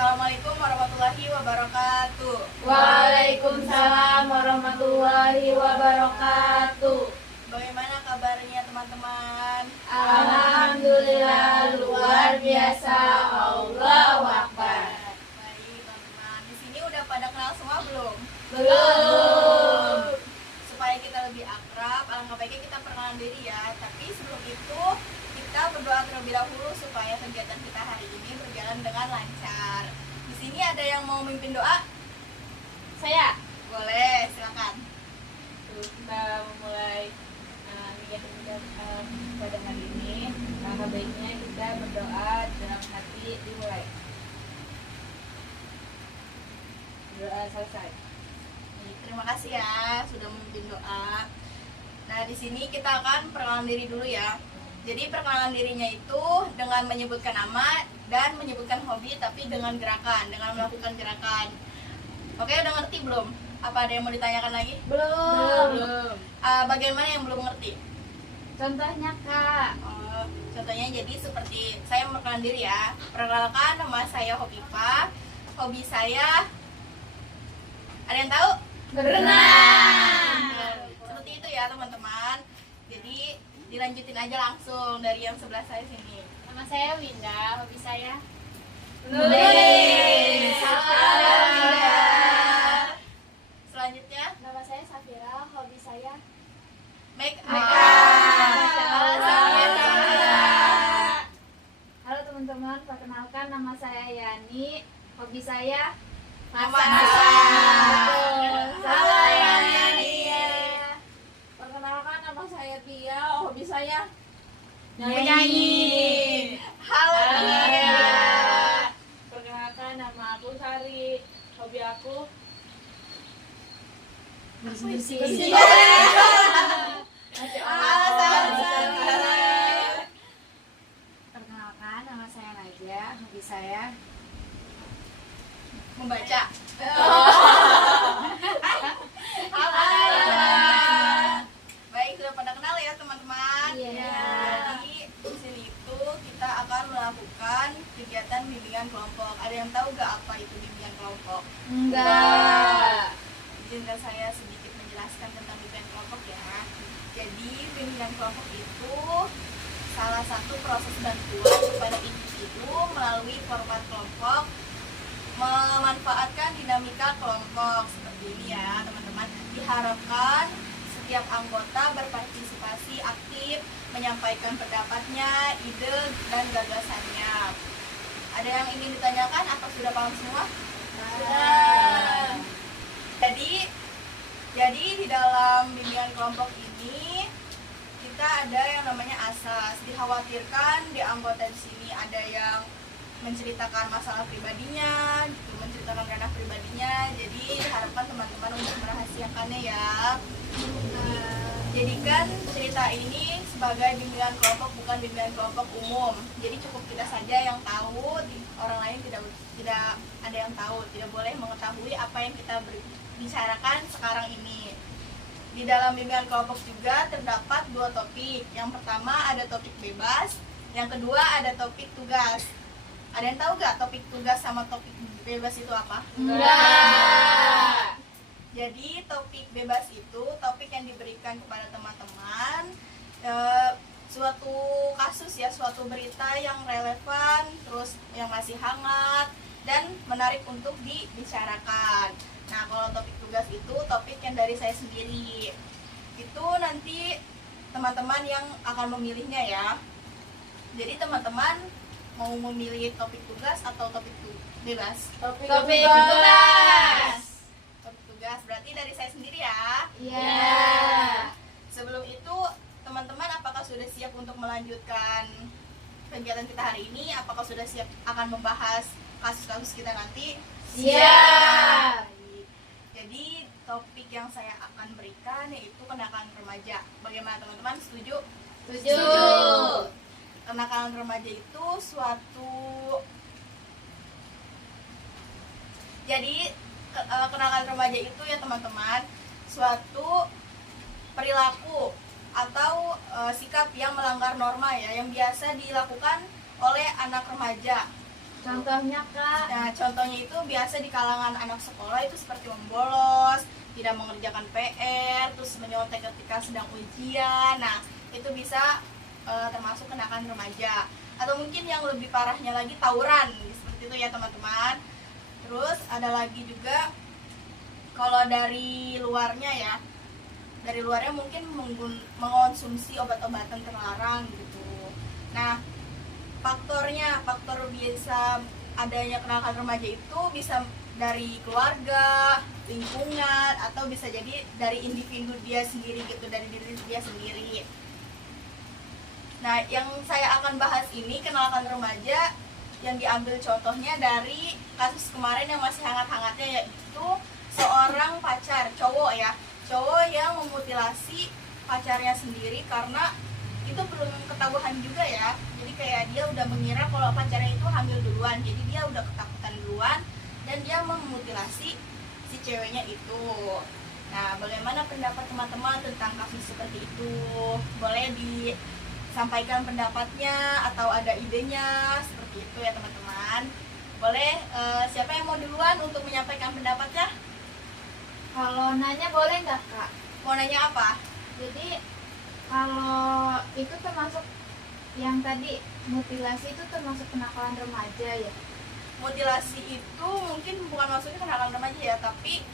Assalamualaikum warahmatullahi wabarakatuh. Waalaikumsalam warahmatullahi wabarakatuh. Bagaimana kabarnya teman-teman? Alhamdulillah luar biasa. Allahu Akbar. Baik teman-teman, di sini udah pada kenal semua belum? Belum. Supaya kita lebih akrab, alangkah baiknya kita perkenalan diri ya. Tapi sebelum itu kita berdoa terlebih dahulu supaya kegiatan kita hari ini berjalan dengan lancar. Di sini ada yang mau memimpin doa? Saya. Boleh, silakan. Kita memulai kegiatan kita pada hari ini. Alangkah baiknya kita berdoa dalam hati dimulai. Doa selesai. Terima kasih ya sudah memimpin doa. Nah, di sini kita akan perkenalan diri dulu ya. Jadi perkenalan dirinya itu dengan menyebutkan nama dan menyebutkan hobi, tapi dengan gerakan, dengan melakukan gerakan. Oke, udah ngerti belum? Apa ada yang mau ditanyakan lagi? Belum. Bagaimana yang belum ngerti? Contohnya Kak. Contohnya jadi seperti saya memperkenalkan diri ya. Perkenalkan, nama saya Hopipa. Hobi saya, ada yang tahu? Berenang. Seperti itu ya teman-teman. Jadi dilanjutin aja langsung dari yang sebelah saya sini. Nama saya Winda, hobi saya Nulis. Halo, Winda. Selanjutnya Nama saya Safira, hobi saya make up. Halo, Safira. Halo teman-teman, perkenalkan nama saya Yani, hobi saya Masak. Halo Yani. Perkenalkan, nama saya Tia, hobi saya Menyanyi. Halo Tia. Perkenalkan, nama aku Sari, hobi aku bersih. Halo Sari. Perkenalkan, nama saya Naja, hobi saya Membaca. Baik, sudah pada kenal ya teman-teman. Iya. Jadi di sini itu kita akan melakukan kegiatan bimbingan kelompok. Ada yang tahu gak apa itu bimbingan kelompok? Enggak. Izinkan saya sedikit menjelaskan tentang bimbingan kelompok ya. Jadi bimbingan kelompok itu salah satu proses bantuan kepada individu melalui format kelompok, memanfaatkan dinamika kelompok seperti ini ya teman-teman. Diharapkan setiap anggota berpartisipasi aktif, menyampaikan pendapatnya, ide, dan gagasannya. Ada yang ingin ditanyakan? Apa sudah paham semua? Sudah. Jadi di dalam bimbingan kelompok ini kita ada yang namanya asas. Dikhawatirkan di anggota di sini ada yang menceritakan masalah pribadinya, gitu, menceritakan ranah pribadinya. Jadi diharapkan teman-teman untuk merahasiakannya ya. Jadikan cerita ini sebagai bimbingan kelompok, bukan bimbingan kelompok umum. Jadi cukup kita saja yang tahu, orang lain tidak ada yang tahu, tidak boleh mengetahui apa yang kita bicarakan sekarang ini. Di dalam bimbingan kelompok juga terdapat dua topik. Yang pertama ada topik bebas, yang kedua ada topik tugas. Ada yang tahu gak topik tugas sama topik bebas itu apa? Enggak. Jadi topik bebas itu topik yang diberikan kepada teman-teman, suatu kasus ya, suatu berita yang relevan, terus yang masih hangat dan menarik untuk dibicarakan. Nah, kalau topik tugas itu topik yang dari saya sendiri. Itu nanti teman-teman yang akan memilihnya ya. Jadi teman-teman mau memilih topik tugas atau topik bebas? Topik tugas. Topik tugas berarti dari saya sendiri ya. Iya. Sebelum itu teman-teman apakah sudah siap untuk melanjutkan kegiatan kita hari ini? Apakah sudah siap akan membahas kasus-kasus kita nanti? Siap. Baik. Jadi topik yang saya akan berikan yaitu kenakalan remaja. Bagaimana teman-teman, setuju? Setuju. Kenakalan remaja itu kenakalan remaja itu ya teman-teman, suatu perilaku atau sikap yang melanggar norma ya, yang biasa dilakukan oleh anak remaja. Contohnya Kak. Nah, contohnya itu biasa di kalangan anak sekolah itu seperti membolos, tidak mengerjakan PR, terus menyontek ketika sedang ujian. Nah, itu bisa termasuk kenakalan remaja. Atau mungkin yang lebih parahnya lagi tawuran, seperti itu ya teman-teman. Terus ada lagi juga kalau dari luarnya ya, dari luarnya mungkin mengonsumsi obat-obatan terlarang gitu. Nah, faktor biasa adanya kenakalan remaja itu bisa dari keluarga, lingkungan, atau bisa jadi dari individu dia sendiri gitu, dari diri dia sendiri. Nah, yang saya akan bahas ini kenakalan remaja yang diambil contohnya dari kasus kemarin yang masih hangat-hangatnya, yaitu seorang pacar cowok yang memutilasi pacarnya sendiri karena itu belum ketahuan juga ya. Jadi kayak dia udah mengira kalau pacarnya itu hamil duluan, jadi dia udah ketakutan duluan dan dia memutilasi si ceweknya itu. Nah, bagaimana pendapat teman-teman tentang kasus seperti itu? Boleh disampaikan pendapatnya atau ada idenya seperti itu ya teman-teman. Boleh, siapa yang mau duluan untuk menyampaikan pendapatnya? Kalau nanya boleh nggak Kak? Mau nanya apa? Jadi kalau itu termasuk yang tadi mutilasi itu termasuk kenakalan remaja ya? Mutilasi itu mungkin bukan maksudnya kenakalan remaja ya, tapi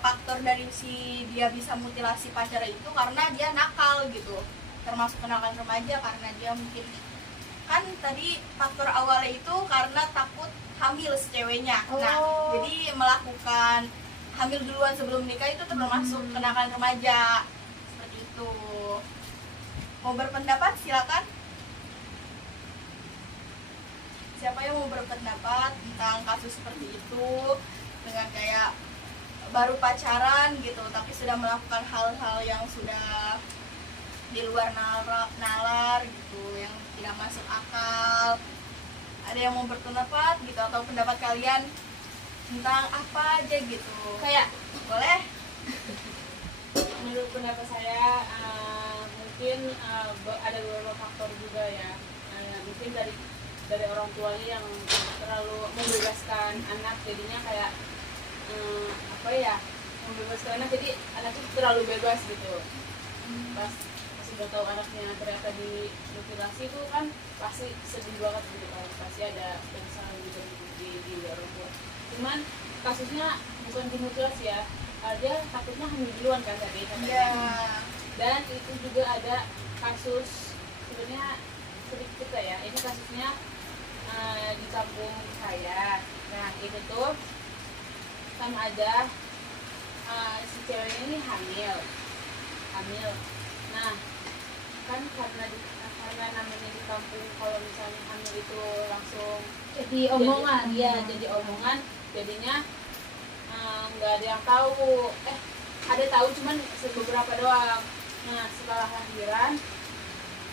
faktor dari si dia bisa mutilasi pacarnya itu karena dia nakal gitu, termasuk kenakalan remaja karena dia mungkin kan tadi faktor awalnya itu karena takut hamil si ceweknya. Nah, jadi melakukan hamil duluan sebelum nikah itu termasuk kenakalan remaja seperti itu. Mau berpendapat silakan. Siapa yang mau berpendapat tentang kasus seperti itu, dengan kayak baru pacaran gitu tapi sudah melakukan hal-hal yang sudah di luar nalar gitu, yang tidak masuk akal. Ada yang mau berpendapat gitu atau pendapat kalian tentang apa aja gitu? Kayak Boleh? Menurut pendapat saya mungkin ada beberapa faktor juga ya. Mungkin dari orang tuanya yang terlalu membebaskan anak, jadinya kayak apa ya, membebaskan anak, jadi anak itu terlalu bebas gitu. Pas udah tahu anaknya ternyata dimutilasi itu kan pasti sedih banget gitu kan, pasti ada penyesalan gitu di orang tua. Cuman kasusnya bukan dimutilasi ya, dia takutnya hamil duluan kan tadi katanya. Dan itu juga ada kasus sebenarnya sedikit ya, ini kasusnya di kampung saya. Nah itu tuh sama aja si ceweknya ini hamil. Nah kan karena namanya di kampung kalau misalnya hamil itu langsung jadi omongan. Jadi omongan, jadinya nggak ada yang tahu, ada tahu cuman beberapa doang. Nah setelah lahiran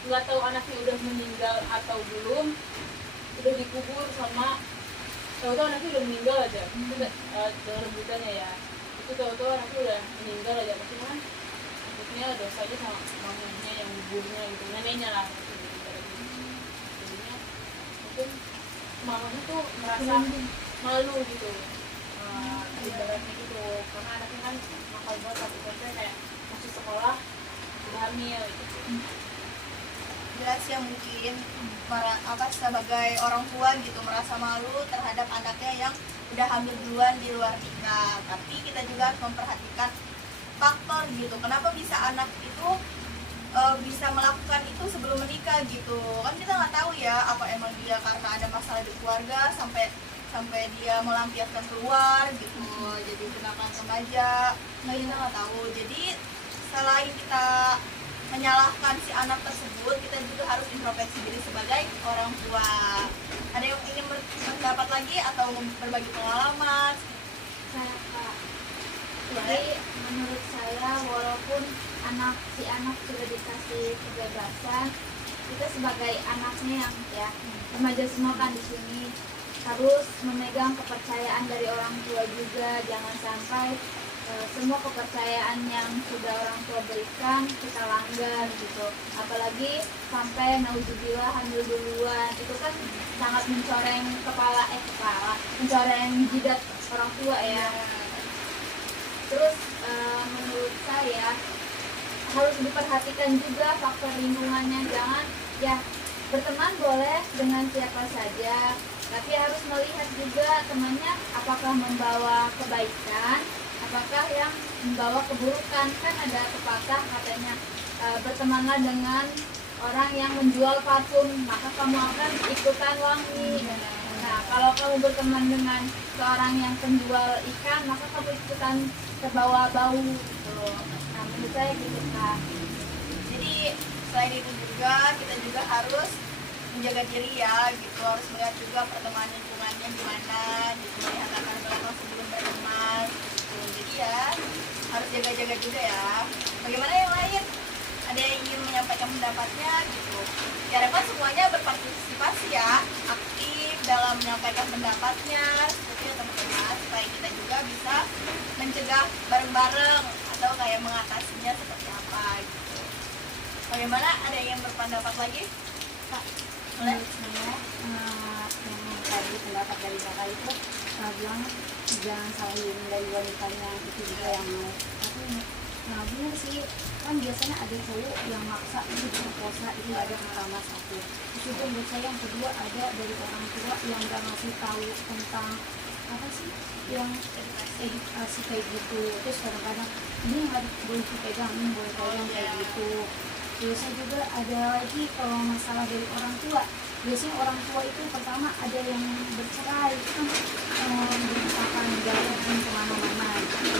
nggak tahu anaknya udah meninggal atau belum, udah dikubur sama tahu-tahu anaknya udah meninggal aja. Itu dalam beritanya ya, itu tahu-tahu anaknya udah meninggal aja. Cuman maksudnya dosanya sama mamanya yang guburnya gitu, neneknya lah gitu. Jadinya mungkin mamanya tuh merasa malu gitu, ibaratnya gitu, karena anaknya kan nakal banget, takutnya kayak masih sekolah udah hamil gitu. Jelas ya, mungkin sebagai orang tua gitu merasa malu terhadap anaknya yang udah hamil duluan di luar nikah. Tapi kita juga harus memperhatikan faktor gitu, kenapa bisa anak itu bisa melakukan itu sebelum menikah gitu. Kan kita nggak tahu ya, apa emang dia karena ada masalah di keluarga sampai dia melampiaskan keluar gitu, jadi kenakalan remaja. Nah, kita nggak tahu. Jadi selain kita menyalahkan si anak tersebut, kita juga harus introspeksi diri sebagai orang tua. Ada yang ingin berpendapat lagi atau berbagi pengalaman? Saya Kak. Jadi menurut saya walaupun si anak sudah dikasih kebebasan, kita sebagai anaknya yang ya remaja semua kan di sini harus memegang kepercayaan dari orang tua juga. Jangan sampai semua kepercayaan yang sudah orang tua berikan kita langgar gitu, apalagi sampai naudzubillah hamil duluan, itu kan sangat mencoreng mencoreng jidat orang tua ya. Terus menurut saya harus diperhatikan juga faktor lingkungannya, jangan ya berteman boleh dengan siapa saja, tapi harus melihat juga temannya apakah membawa kebaikan, apakah yang membawa keburukan. Kan ada pepatah katanya, bertemanlah dengan orang yang menjual parfum maka kamu akan ikutan wangi. Nah, kalau kamu berteman dengan seorang yang penjual ikan maka kamu ikutan terbawa bau gitu. Nah, menurut saya gitu Kak. Jadi selain itu juga kita juga harus menjaga diri ya gitu, harus melihat juga pertemanan lingkungannya gimana gitu, melihat latar belakang sebelum berteman gitu. Jadi ya harus jaga-jaga juga ya. Bagaimana yang lain? Ada yang ingin menyampaikan pendapatnya gitu? Diharapkan semuanya berpartisipasi ya, aktif dalam menyampaikan pendapatnya seperti ya teman-teman, supaya kita juga bisa mencegah bareng-bareng atau kayak mengatasinya seperti apa gitu. Bagaimana, ada yang berpendapat lagi? Kak, boleh? Menurut saya yang tadi pendapat dari kakak itu bilang jangan salahin dari wanitanya, itu juga yang mau. Tapi benar sih, kan biasanya ada cowok yang maksa itu perkosa, itu ada pertama satu. Terus juga menurut saya yang kedua ada dari orang tua yang gak ngasih tahu tentang apa sih yang edukasi kayak gitu. Terus kadang-kadang ini harus boleh dipegang, ini boleh pegang kayak gitu. Biasanya juga ada lagi kalau masalah dari orang tua, biasanya orang tua itu pertama ada yang bercerai, itu kan misalkan jauhin kemana-mana,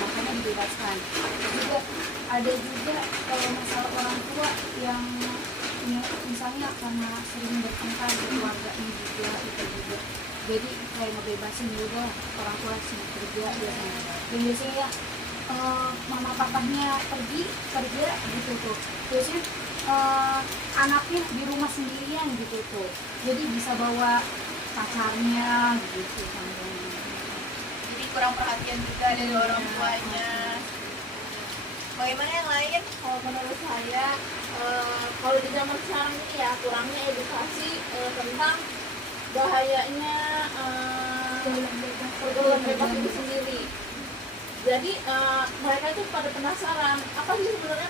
makanya dibebaskan. Juga ada juga kalau masalah orang tua yang misalnya karena sering bertengkar di keluarganya juga, itu juga jadi kayak ngebebasin juga orang tua sibuk kerja biasanya. Dan biasanya mama papahnya pergi kerja gitu tuh, biasanya anaknya di rumah sendirian gitu tuh, jadi bisa bawa pacarnya gitu kan. Jadi kurang perhatian juga dari orang tuanya. Bagaimana yang lain? Kalau menurut saya, kalau di zaman sekarang ini ya kurangnya edukasi tentang bahayanya pergaulan bebas itu sendiri. Jadi mereka itu pada penasaran apa sih sebenarnya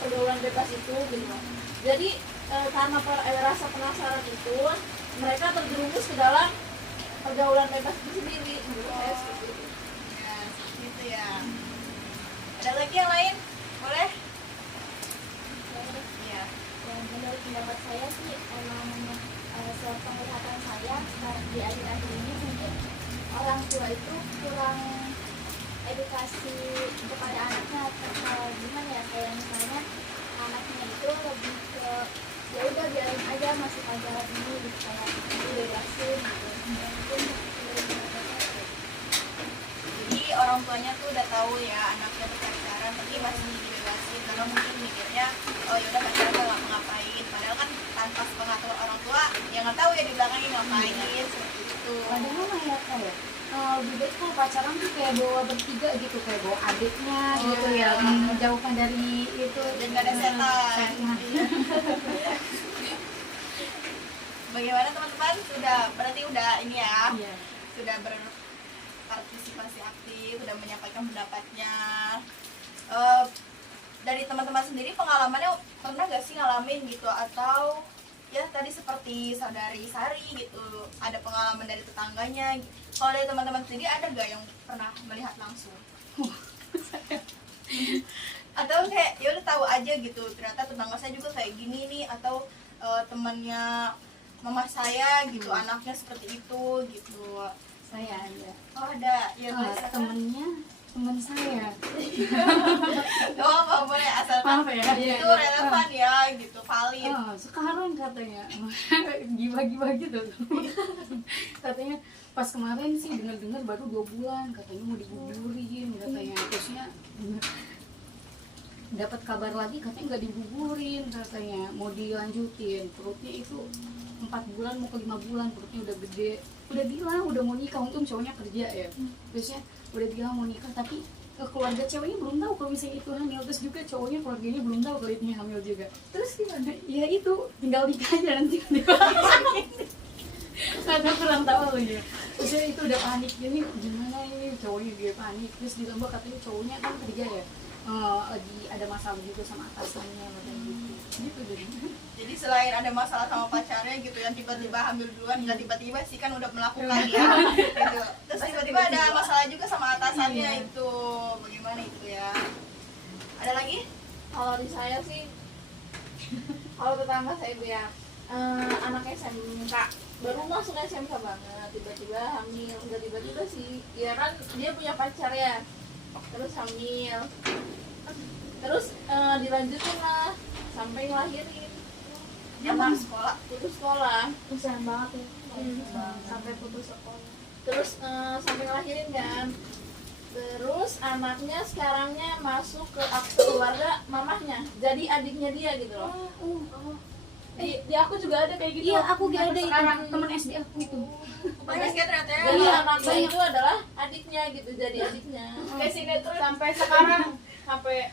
pergaulan bebas itu gitu. Jadi karena rasa penasaran itu mereka terjerumus ke dalam pergaulan bebas itu sendiri. Menurut saya seperti itu. Ya, seperti itu ya. Ada lagi yang lain? Boleh? Iya. Menurut pendapat saya sih emang penglihatan saya di akhir-akhir ini mungkin orang tua itu kurang edukasi kepada anaknya gimana ya, kayak misalnya anaknya itu lebih ke ya udah biarin aja masih pelajaran ini gitu, kayak dibebasin gitu. Mungkin Jadi orang tuanya tuh udah tahu ya anaknya tuh pacaran, tapi masih dibebasin karena mungkin mikirnya oh yaudah pacaran gak ngapain, padahal kan tanpa pengatur orang tua ya nggak tahu ya di belakangnya ngapain seperti itu. Padahal mah ya kayak lebih baik kalau pacaran tuh kayak bawa bertiga gitu, kayak bawa adiknya gitu ya, menjauhkan dari itu Dan gak ada setan. Bagaimana teman-teman? Berarti udah ini ya, Iya. sudah berpartisipasi aktif, sudah menyampaikan pendapatnya. Dari teman-teman sendiri pengalamannya pernah gak sih ngalamin gitu, atau ya tadi seperti saudari Sari gitu, ada pengalaman dari tetangganya. Kalau dari teman-teman sendiri ada gak yang pernah melihat langsung? Atau kayak ya udah tahu aja gitu, ternyata tetangga saya juga kayak gini nih, atau temannya mama saya gitu, anaknya seperti itu gitu. Saya ada. Oh ada, ya Temen saya. Oh apa boleh, asalkan Maaf ya. itu relevan ya gitu, valid. Sekarang katanya gibah-gibah gitu. Katanya pas kemarin sih dengar-dengar baru 2 bulan katanya mau digugurin katanya, terusnya dapat kabar lagi katanya nggak digugurin, katanya mau dilanjutin, perutnya itu 4 bulan mau ke 5 bulan, perutnya udah gede, udah bilang udah mau nikah, untung cowoknya kerja ya, terusnya udah bilang mau nikah tapi keluarga ceweknya belum tahu kalau misalnya itu hamil, terus juga cowoknya keluarganya belum tahu kalau itu hamil juga. Terus gimana? Ya itu tinggal nikah aja nanti. Karena kurang tahu ya. Terus itu udah panik gini, gimana ini cowoknya juga panik. Terus ditambah katanya cowoknya kan kerja ya, lagi ada masalah juga sama atasannya katanya gitu. Gitu Jadi selain ada masalah sama pacarnya gitu yang tiba-tiba hamil duluan, nggak tiba-tiba sih kan udah melakukan ya gitu. Terus tiba-tiba ada masalah juga sama atasannya itu. Bagaimana itu ya? Ada lagi? Kalau di saya sih, kalau tetangga saya dia anaknya SMK, baru masuk SMK banget, tiba-tiba hamil. Udah tiba-tiba sih, ya kan dia punya pacar ya, terus hamil, terus dilanjutin lah sampai ngelahirin. Dia putus sekolah. Putus sekolah, Kasihan banget ya. sampai putus sekolah. Terus sampai ngelahirin kan. Terus anaknya sekarangnya masuk ke akte keluarga mamahnya, jadi adiknya dia gitu loh. Di aku juga ada kayak gitu. Iya, aku gak ada itu, Sekarang teman SD aku itu. Banyak ya ternyata ya. Jadi anaknya itu adalah adiknya gitu, jadi adiknya. kayak sinetron sampai sekarang sampai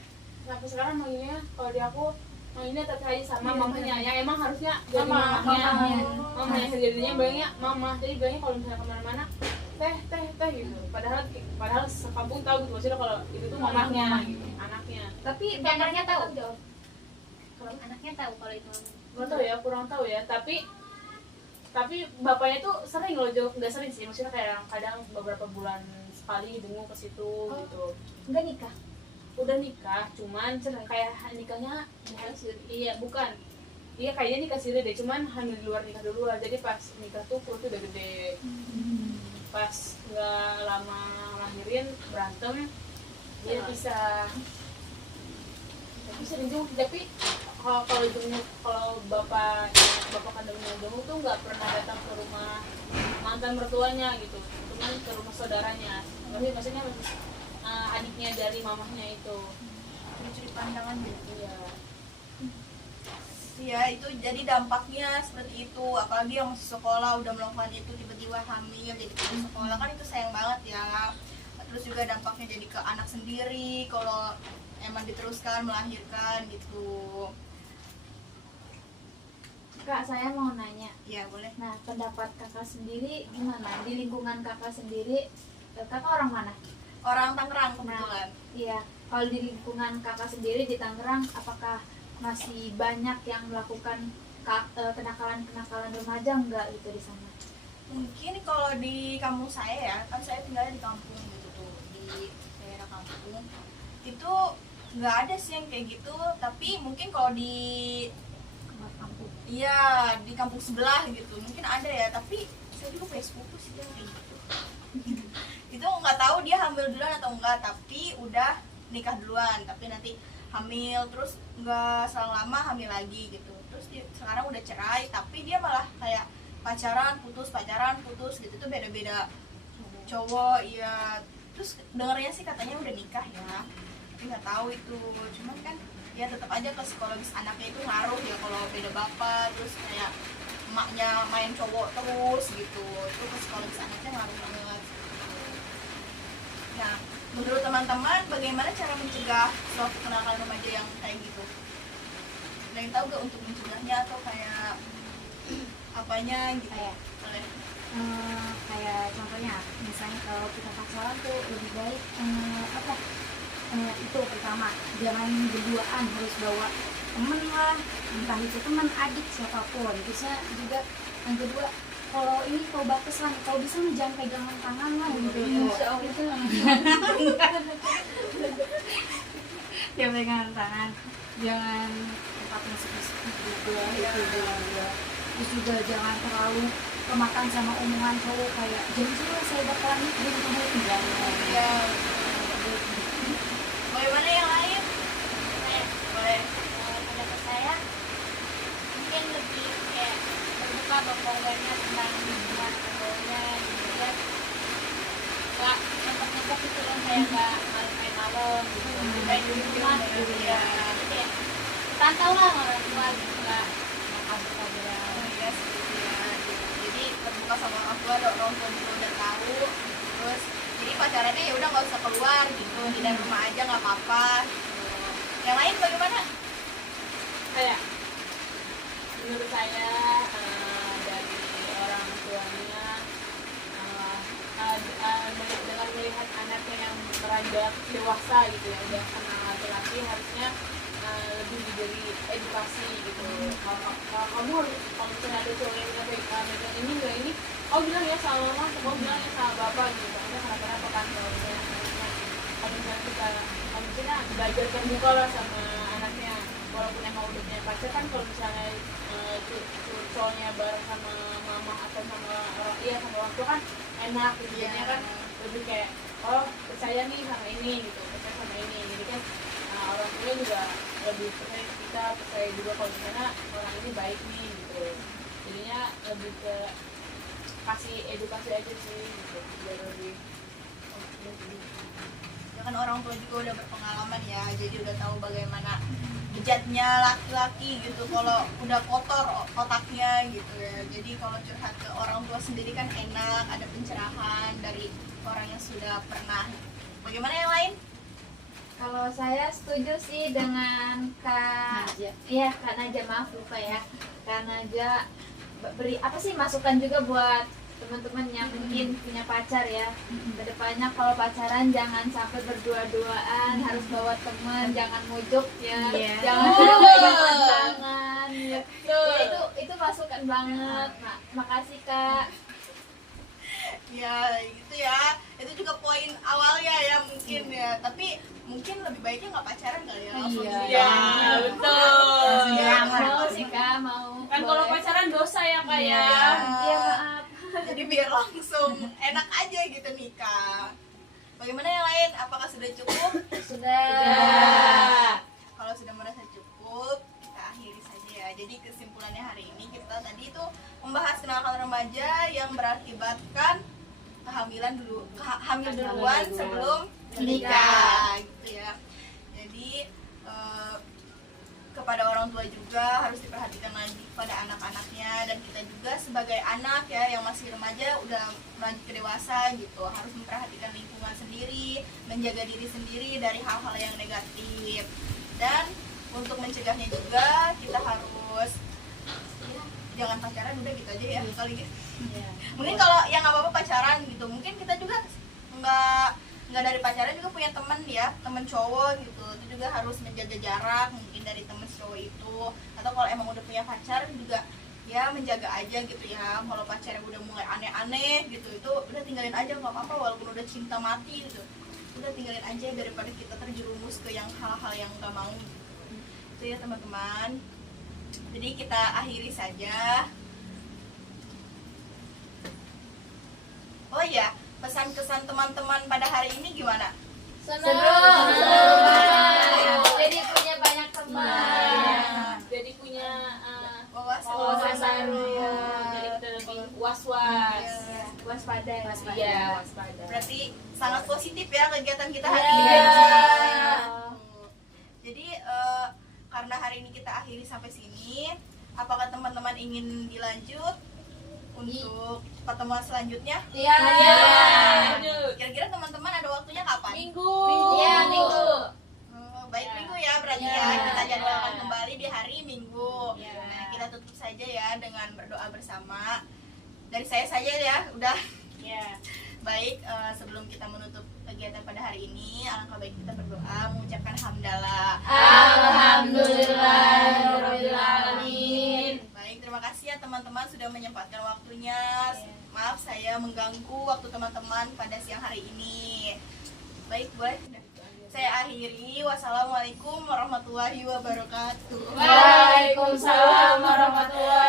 sekarang manggilnya kalau di aku manggilnya tetap aja sama mamanya yang emang harusnya jadi mamahnya. Mamanya jadinya bilangnya mama. Jadi bilangnya kalau misalnya kemana-mana teh gitu. Padahal sekampung tahu gitu maksudnya kalau itu tuh mamahnya gitu, anaknya. Tapi Anaknya tahu. kalau anaknya tahu kalau itu. Nggak tahu ya, kurang tahu ya. Tapi bapaknya tuh sering loh, nggak sering sih, maksudnya kayak kadang beberapa bulan sekali dengung ke situ gitu. Enggak nikah. Udah nikah, cuman kayak nikahnya nikah siri. Iya, bukan. Iya kayaknya nikah siri deh, cuman hamil di luar nikah duluan. Jadi pas nikah tuh perutnya udah gede. Pas nggak lama lahirin berantem, dia pisah. Tapi sering jenguk, tapi kalau jenguk, kalau bapak kandungnya jenguk tuh nggak pernah datang ke rumah mantan mertuanya gitu, cuman ke rumah saudaranya. Maksudnya adiknya dari mamahnya itu. Mencuri pandangan gitu. Iya. Iya, itu jadi dampaknya seperti itu. Apalagi yang masih sekolah udah melakukan itu tiba-tiba hamil jadi putus sekolah, kan itu sayang banget ya. Terus juga dampaknya jadi ke anak sendiri kalau emang diteruskan melahirkan gitu. Kak, saya mau nanya. Iya, boleh. Nah, pendapat kakak sendiri gimana? Di lingkungan kakak sendiri, kakak orang mana? Orang Tangerang kebetulan. Iya, kalau di lingkungan kakak sendiri di Tangerang, apakah masih banyak yang melakukan kenakalan remaja enggak gitu di sana? Mungkin kalau di kampung saya ya, kan saya tinggalnya di kampung gitu tuh, di daerah kampung. Itu nggak ada sih yang kayak gitu, tapi mungkin kalau di Kampung. iya di kampung sebelah gitu mungkin ada ya, tapi saya juga Facebook tuh sih yang kayak gitu. Itu nggak tahu dia hamil duluan atau enggak, tapi udah nikah duluan, tapi nanti hamil terus nggak selang lama hamil lagi gitu. Terus sekarang udah cerai, tapi dia malah kayak pacaran putus gitu tuh beda-beda cowok. Iya, terus dengarnya sih katanya udah nikah ya, tapi nggak tahu itu. Cuman kan ya tetap aja ke psikologis anaknya itu ngaruh ya kalau beda bapak, terus kayak emaknya main cowok terus gitu, itu ke psikologis anaknya ngaruh banget. Nah, menurut teman-teman bagaimana cara mencegah suatu kenakalan remaja yang kayak gitu? Ada yang tahu gak untuk mencegahnya atau kayak apanya gitu? Kayak Boleh. kayak contohnya misalnya kalau kita pacaran tuh lebih baik itu pertama, jangan berduaan, harus bawa temen lah, entah itu teman, adik, siapapun. Bisa juga yang kedua, kalau batas lah, kalau bisa jangan pegangan tangan lah gitu. Itu jangan pegangan tangan, jangan tempat musik-musik juga itu juga. Terus juga jangan terlalu kemakan sama omongan cowok kayak janji lah saya bakalan nikah kamu tinggal. Iya. Bagaimana yang lain? Boleh. Pendapat saya mungkin lebih kayak terbuka berkomennya tentang hubungan cowoknya gitu kan, nggak nyempet gitu kan, kayak nggak main malam gitu, kayak di rumah gitu ya. Jadi kayak pantau lah orang tua gitu, nggak kabur-kaburan. Iya seperti ya. Jadi terbuka sama orang tua juga udah tahu. Terus jadi pacar pacarannya ya udah nggak usah keluar gitu, di dalam rumah aja nggak apa-apa gitu. Yang lain bagaimana? Kayak menurut saya dari orang tuanya dengan melihat anaknya yang beranjak dewasa gitu ya, udah anak laki-laki, harusnya lebih diberi edukasi gitu. Kalau kamu kalau misalnya ada cowok yang megang ini enggak ini, kau bilang ya sama mama, kau bilang ya sama bapak gitu. Ada kenapa kan kalau misalnya anaknya, kalau misalnya kita kalau misalnya belajar terbuka lah sama anaknya, walaupun emang udah punya pacar kan, kalau misalnya cowoknya bareng sama mama atau sama orang tua kan enak gitu, jadinya kan lebih kayak oh percaya nih sama ini gitu, percaya sama ini, jadi kan orang tua juga lebih percaya kita, percaya juga kalau misalnya orang ini baik nih gitu, jadinya lebih ke kasih edukasi aja sih gitu, biar lebih Ya kan orang tua juga udah berpengalaman ya, jadi udah tahu bagaimana bejatnya laki-laki gitu kalau udah kotor otaknya gitu ya. Jadi kalau curhat ke orang tua sendiri kan enak, ada pencerahan dari orang yang sudah pernah. Bagaimana yang lain? Kalau saya setuju sih dengan Kak Najwa. Iya, Kak Najwa, maaf lupa ya. Kak Najwa beri apa sih masukan juga buat teman-teman yang mungkin punya pacar ya. Kedepannya kalau pacaran jangan sampai berdua-duaan, harus bawa teman, jangan mujuk ya. Iya. Jangan pegangan tangan. Ya, itu masukan banget. Makasih Kak. Ya gitu ya, itu juga poin awalnya ya mungkin ya, tapi mungkin lebih baiknya nggak pacaran kali ya, langsung Iya. nikah. ya betul. Iya, Mau sih Kak, mau. Kan kalau Boleh. pacaran dosa ya kak ya. Iya, maaf. Jadi biar langsung enak aja gitu nikah. Bagaimana yang lain? Apakah sudah cukup? Sudah. Kalau sudah merasa cukup, kita akhiri saja ya. Jadi kesimpulannya hari ini kita tadi itu membahas kenakalan remaja yang berakibatkan hamil duluan sebelum menikah gitu ya. Jadi kepada orang tua juga harus diperhatikan lagi kepada anak-anaknya, dan kita juga sebagai anak ya yang masih remaja udah melanjut ke dewasa gitu harus memperhatikan lingkungan sendiri, menjaga diri sendiri dari hal-hal yang negatif. Dan untuk mencegahnya juga kita harus ya, jangan pacaran, udah gitu aja ya kali gitu. Mungkin kalau yang nggak apa-apa pacaran gitu, mungkin kita juga nggak dari pacaran juga punya teman ya, teman cowok gitu, itu juga harus menjaga jarak mungkin dari teman cowok itu. Atau kalau emang udah punya pacar juga ya menjaga aja gitu ya, kalau pacarnya udah mulai aneh-aneh gitu, itu udah tinggalin aja, nggak apa-apa walaupun udah cinta mati gitu, udah tinggalin aja daripada kita terjerumus ke yang hal-hal yang nggak mau. Itu ya teman-teman, jadi kita akhiri saja. Oh iya, pesan-kesan teman-teman pada hari ini gimana? Seru. Jadi punya banyak teman. Jadi punya Wawasan baru. baru. Jadi kita lebih was-was. Iya. Waspada ya. Iya, waspada. Berarti sangat positif ya kegiatan kita hari Iya. ini. Jadi karena hari ini kita akhiri sampai sini, apakah teman-teman ingin dilanjut untuk pertemuan selanjutnya? Iya. Kira-kira teman-teman ada waktunya kapan? Minggu. Iya, Minggu. Baik, Ya. Minggu ya berarti Ya. ya, kita jadwalkan kembali di hari Minggu. Ya. Nah, kita tutup saja ya dengan berdoa bersama. Dari saya saja ya, udah. Ya. Baik, sebelum kita menutup kegiatan pada hari ini, alangkah baik kita berdoa mengucapkan hamdalah. Alhamdulillahirobbilalamin. Baik, terima kasih ya teman-teman sudah menyempatkan waktunya. Maaf saya mengganggu waktu teman-teman pada siang hari ini. Baik, boleh. Saya akhiri. Wassalamualaikum warahmatullahi wabarakatuh. Waalaikumsalam warahmatullahi